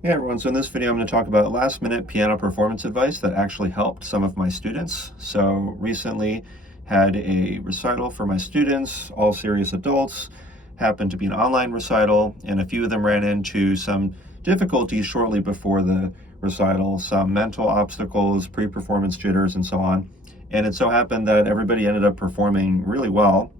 Hey everyone, so in this video I'm going to talk about last minute piano performance advice that actually helped some of my students. So recently had a recital for my students, all serious adults, happened to be an online recital, and a few of them ran into some difficulties shortly before the recital, some mental obstacles, pre-performance jitters, and so on. And it so happened that everybody ended up performing really well,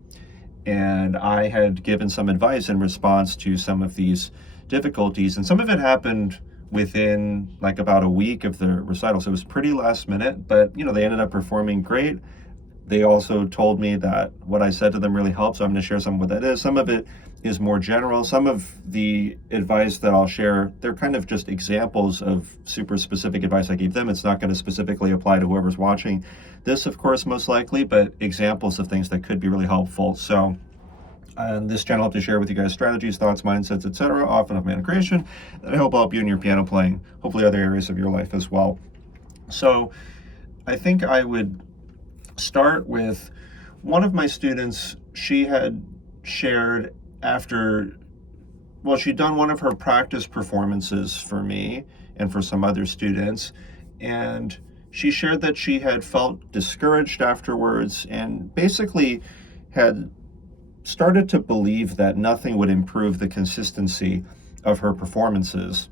and I had given some advice in response to some of these difficulties, and some of it happened within like about a week of the recital, so it was pretty last minute, but they ended up performing great. They also told me that what I said to them really helped, so I'm going to share some of what that is. Some of it is more general. Some of the advice that I'll share, they're kind of just examples of super specific advice I gave them. It's not going to specifically apply to whoever's watching this, of course, most likely, but examples of things that could be really helpful. So on this channel, I hope to share with you guys strategies, thoughts, mindsets, etc., often of piano creation, that help you in your piano playing, hopefully other areas of your life as well. So I think I would start with one of my students. She had shared after, well, she'd done one of her practice performances for me and for some other students, and she shared that she had felt discouraged afterwards and basically had started to believe that nothing would improve the consistency of her performances.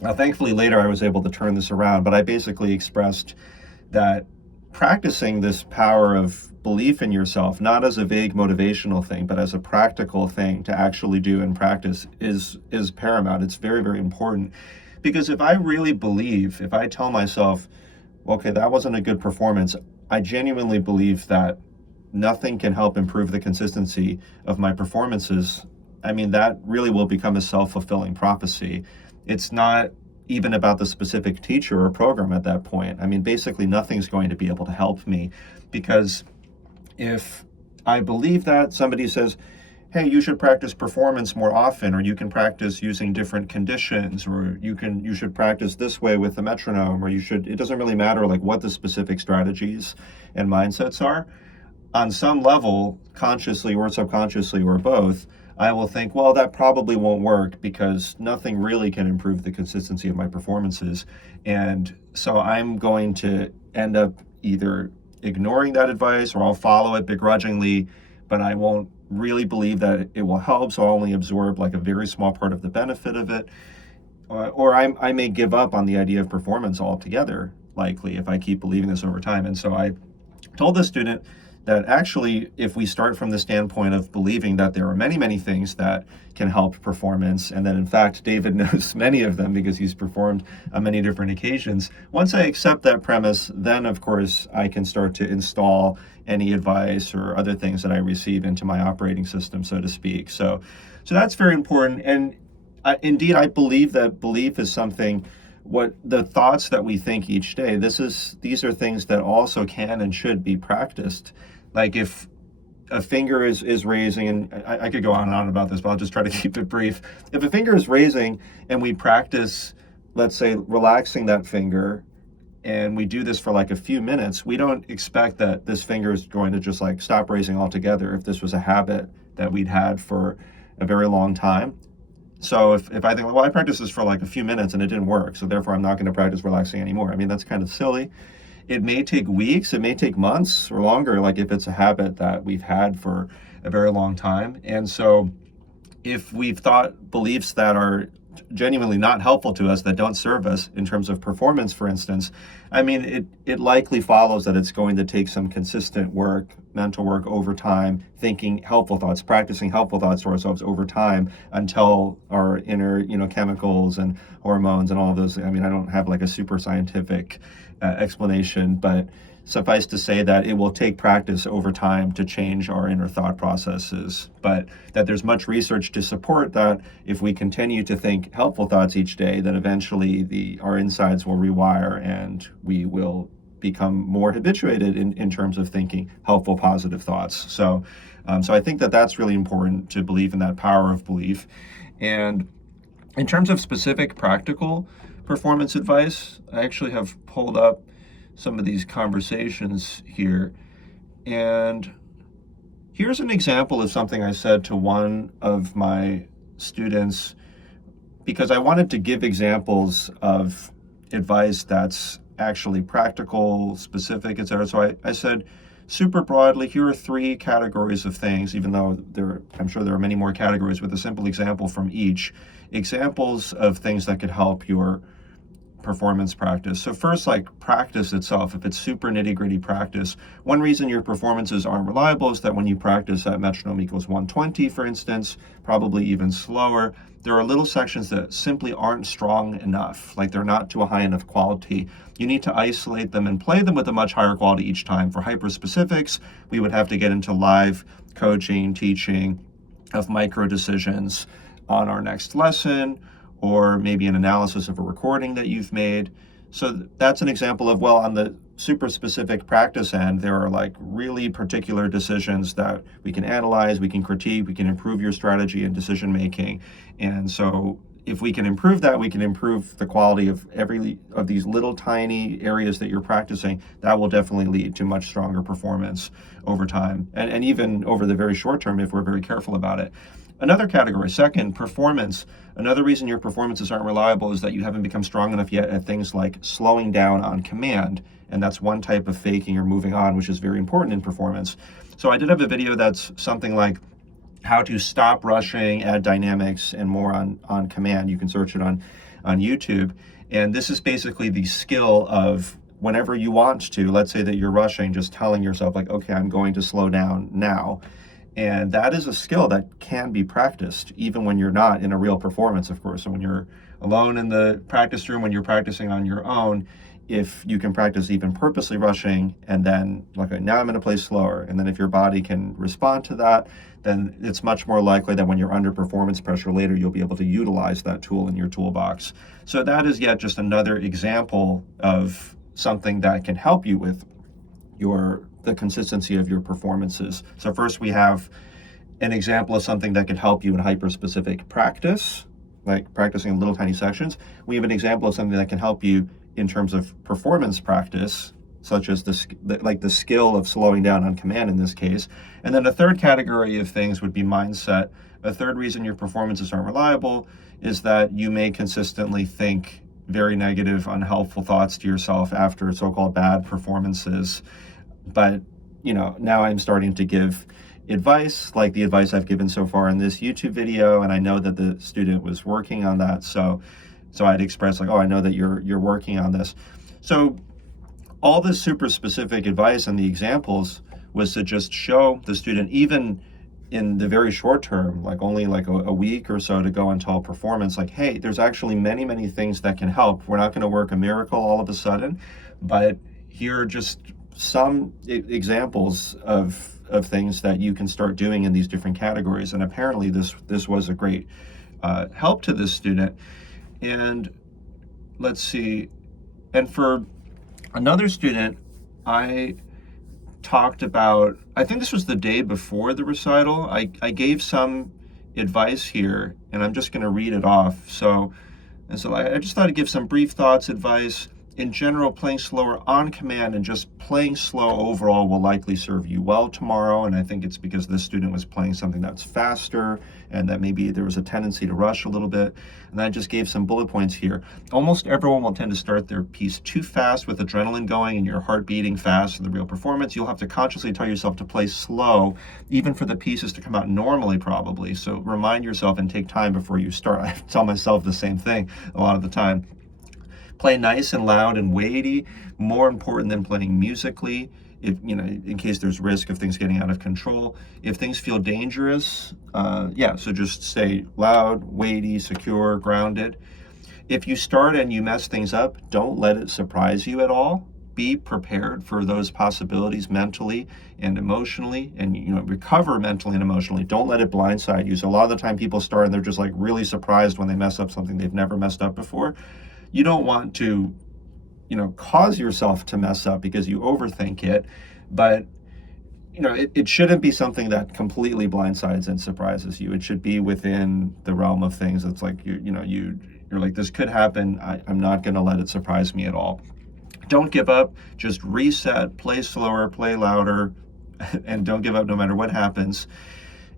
Now, thankfully, later I was able to turn this around, but I basically expressed that practicing this power of belief in yourself, not as a vague motivational thing, but as a practical thing to actually do in practice, is paramount. It's very, very important. Because if I really believe, if I tell myself, okay, that wasn't a good performance, I genuinely believe that nothing can help improve the consistency of my performances, I mean, that really will become a self-fulfilling prophecy. It's not even about the specific teacher or program at that point. I mean, basically nothing's going to be able to help me, because if I believe that somebody says, hey, you should practice performance more often, or you can practice using different conditions, or you should practice this way with the metronome, or it doesn't really matter like what the specific strategies and mindsets are. On some level, consciously or subconsciously or both, I will think, well, that probably won't work because nothing really can improve the consistency of my performances. And so I'm going to end up either ignoring that advice, or I'll follow it begrudgingly, but I won't really believe that it will help. So I'll only absorb like a very small part of the benefit of it. Or I may give up on the idea of performance altogether, likely, if I keep believing this over time. And so I told the student that actually, if we start from the standpoint of believing that there are many, many things that can help performance, and that in fact David knows many of them because he's performed on many different occasions, once I accept that premise, then of course I can start to install any advice or other things that I receive into my operating system, so to speak. So that's very important. And indeed, I believe that belief is something, what the thoughts that we think each day, these are things that also can and should be practiced. Like if a finger is raising, and I could go on and on about this, but I'll just try to keep it brief. If a finger is raising and we practice, let's say, relaxing that finger, and we do this for like a few minutes, we don't expect that this finger is going to just like stop raising altogether if this was a habit that we'd had for a very long time. So if I think, well, I practiced this for like a few minutes and it didn't work, so therefore I'm not going to practice relaxing anymore. I mean, that's kind of silly. It may take weeks, it may take months or longer, like if it's a habit that we've had for a very long time. And so if we've thought beliefs that are genuinely not helpful to us, that don't serve us in terms of performance, for instance, I mean, it likely follows that it's going to take some consistent work, mental work over time, thinking helpful thoughts, practicing helpful thoughts to ourselves over time until our inner, chemicals and hormones and all of those. I mean, I don't have like a super scientific explanation, but suffice to say that it will take practice over time to change our inner thought processes, but that there's much research to support that if we continue to think helpful thoughts each day, then eventually our insides will rewire and we will become more habituated in terms of thinking helpful, positive thoughts. So I think that that's really important, to believe in that power of belief. And in terms of specific practical performance advice, I actually have pulled up some of these conversations here. And here's an example of something I said to one of my students because I wanted to give examples of advice that's actually practical, specific, etc. So I said, super broadly, here are three categories of things, even though I'm sure there are many more categories, with a simple example from each. Examples of things that could help your performance practice. So first, like practice itself, if it's super nitty-gritty practice, one reason your performances aren't reliable is that when you practice at metronome equals 120, for instance, probably even slower, there are little sections that simply aren't strong enough, like they're not to a high enough quality. You need to isolate them and play them with a much higher quality each time. For hyper-specifics, we would have to get into live coaching, teaching of micro decisions on our next lesson, or maybe an analysis of a recording that you've made. So that's an example of, well, on the super specific practice end, there are like really particular decisions that we can analyze, we can critique, we can improve your strategy and decision making. And so if we can improve that, we can improve the quality of every of these little tiny areas that you're practicing. That will definitely lead to much stronger performance over time, and even over the very short term if we're very careful about it. Another category, second, performance. Another reason your performances aren't reliable is that you haven't become strong enough yet at things like slowing down on command. And that's one type of faking or moving on, which is very important in performance. So I did have a video that's something like how to stop rushing, add dynamics, and more on command. You can search it on YouTube. And this is basically the skill of whenever you want to, let's say that you're rushing, just telling yourself like, okay, I'm going to slow down now. And that is a skill that can be practiced, even when you're not in a real performance, of course. So when you're alone in the practice room, when you're practicing on your own, if you can practice even purposely rushing, and then, like, now I'm going to play slower, and then if your body can respond to that, then it's much more likely that when you're under performance pressure later, you'll be able to utilize that tool in your toolbox. So that is yet just another example of something that can help you with the consistency of your performances. So first we have an example of something that can help you in hyper-specific practice, like practicing in little tiny sections. We have an example of something that can help you in terms of performance practice, such as the skill of slowing down on command in this case. And then a third category of things would be mindset. A third reason your performances aren't reliable is that you may consistently think very negative, unhelpful thoughts to yourself after so-called bad performances. But, now I'm starting to give advice, like the advice I've given so far in this YouTube video, and I know that the student was working on that. So I'd express like, oh, I know that you're working on this. So all this super specific advice and the examples was to just show the student, even in the very short term, like only like a week or so to go until performance, like, hey, there's actually many, many things that can help. We're not going to work a miracle all of a sudden, but here are just some examples of things that you can start doing in these different categories. And apparently this was a great help to this student. And let's see, and for another student, I talked about, I think this was the day before the recital, I gave some advice here, and I'm just going to read it off. So I just thought I'd give some brief thoughts, advice. In general, playing slower on command and just playing slow overall will likely serve you well tomorrow. And I think it's because this student was playing something that's faster and that maybe there was a tendency to rush a little bit. And I just gave some bullet points here. Almost everyone will tend to start their piece too fast with adrenaline going and your heart beating fast in the real performance. You'll have to consciously tell yourself to play slow, even for the pieces to come out normally, probably. So remind yourself and take time before you start. I tell myself the same thing a lot of the time. Play nice and loud and weighty, more important than playing musically, if in case there's risk of things getting out of control. If things feel dangerous, so just stay loud, weighty, secure, grounded. If you start and you mess things up, don't let it surprise you at all. Be prepared for those possibilities mentally and emotionally, and recover mentally and emotionally. Don't let it blindside you. So a lot of the time people start and they're just like really surprised when they mess up something they've never messed up before. You don't want to, cause yourself to mess up because you overthink it, but it shouldn't be something that completely blindsides and surprises you. It should be within the realm of things that's like you're like, this could happen. I'm not going to let it surprise me at all. Don't give up. Just reset. Play slower. Play louder, and don't give up no matter what happens.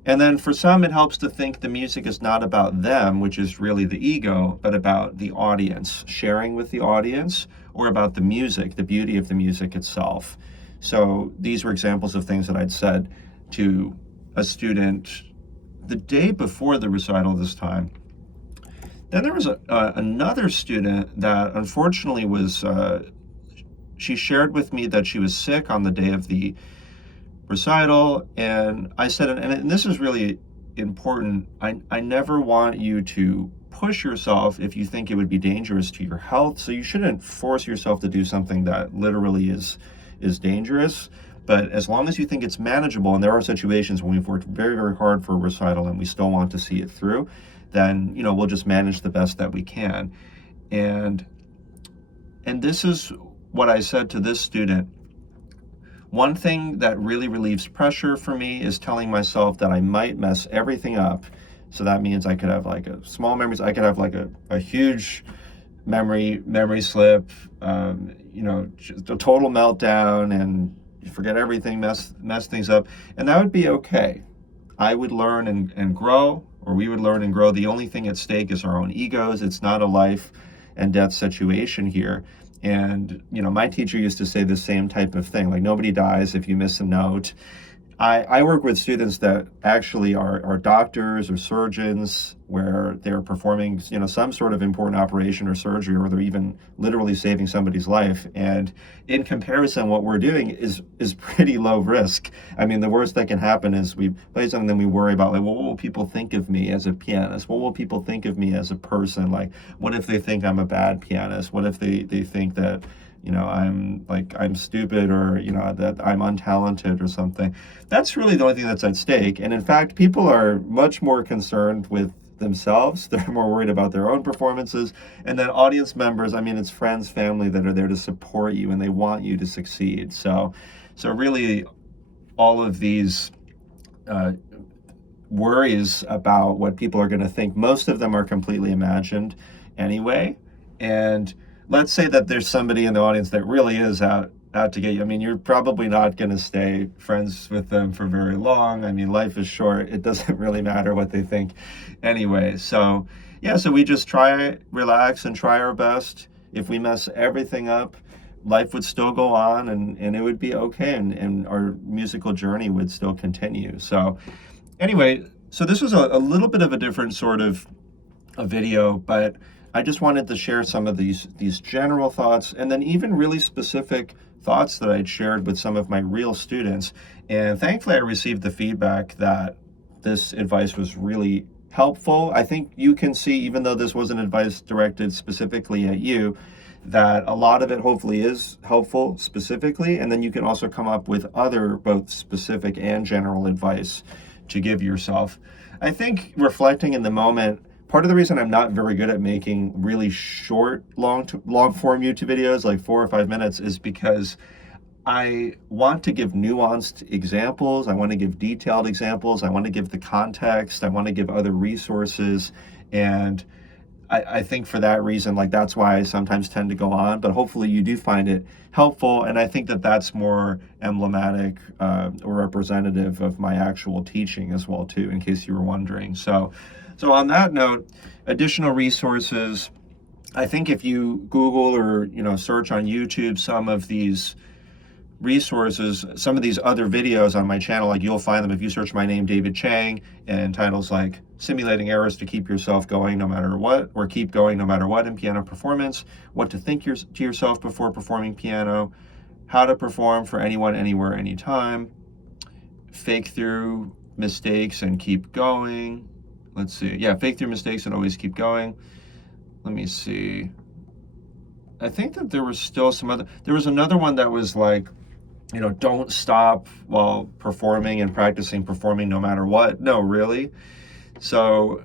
And then for some, it helps to think the music is not about them, which is really the ego, but about the audience, sharing with the audience, or about the music, the beauty of the music itself. So these were examples of things that I'd said to a student the day before the recital this time. Then there was another student that unfortunately was, she shared with me that she was sick on the day of the recital, and I said, and this is really important, I never want you to push yourself if you think it would be dangerous to your health. So you shouldn't force yourself to do something that literally is dangerous. But as long as you think it's manageable, and there are situations when we've worked very, very hard for a recital and we still want to see it through, then we'll just manage the best that we can. And this is what I said to this student. One thing that really relieves pressure for me is telling myself that I might mess everything up. So that means I could have like a small memories, I could have like a huge memory slip, just a total meltdown, and forget everything, mess things up, and that would be okay. I would learn and grow, or we would learn and grow. The only thing at stake is our own egos. It's not a life and death situation here. And my teacher used to say the same type of thing, like nobody dies if you miss a note. I work with students that actually are doctors or surgeons, where they're performing some sort of important operation or surgery, or they're even literally saving somebody's life. And in comparison, what we're doing is pretty low risk. I mean, the worst that can happen is we play something, then we worry about, like, well, what will people think of me as a pianist? What will people think of me as a person? Like, what if they think I'm a bad pianist? What if they think that I'm stupid, or that I'm untalented or something? That's really the only thing that's at stake. And in fact, people are much more concerned with themselves. They're more worried about their own performances. And then audience members, I mean, it's friends, family that are there to support you, and they want you to succeed. So really, all of these worries about what people are going to think, most of them are completely imagined anyway. And let's say that there's somebody in the audience that really is out to get you. I mean, you're probably not going to stay friends with them for very long. I mean, life is short. It doesn't really matter what they think anyway. So we just relax and try our best. If we mess everything up, life would still go on, and it would be okay, and our musical journey would still continue. So anyway, so this was a little bit of a different sort of a video, but I just wanted to share some of these general thoughts, and then even really specific thoughts that I'd shared with some of my real students. And thankfully, I received the feedback that this advice was really helpful. I think you can see, even though this wasn't advice directed specifically at you, that a lot of it hopefully is helpful specifically. And then you can also come up with other both specific and general advice to give yourself. I think reflecting in the moment, part of the reason I'm not very good at making really short, long form YouTube videos, like 4 or 5 minutes, is because I want to give nuanced examples. I want to give detailed examples. I want to give the context. I want to give other resources. And I think for that reason, like, that's why I sometimes tend to go on, but hopefully you do find it helpful. And I think that that's more emblematic or representative of my actual teaching as well, too, in case you were wondering. So on that note, additional resources, I think if you Google or search on YouTube some of these resources, some of these other videos on my channel, like, you'll find them if you search my name, David Chang, and titles like Simulating Errors to Keep Yourself Going No Matter What, or Keep Going No Matter What in Piano Performance, What to Think to Yourself Before Performing Piano, How to Perform for Anyone, Anywhere, Anytime, Fake Through Mistakes and Keep Going. Let's see. Yeah, fake through mistakes and always keep going. Let me see. I think that there was still there was another one that was like, don't stop while performing and practicing performing no matter what. No, really? So,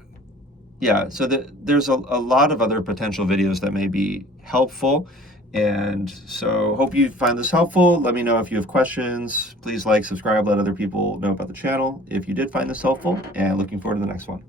yeah, so there's a lot of other potential videos that may be helpful. And so hope you find this helpful. Let me know if you have questions. Please like, subscribe, let other people know about the channel if you did find this helpful, and looking forward to the next one.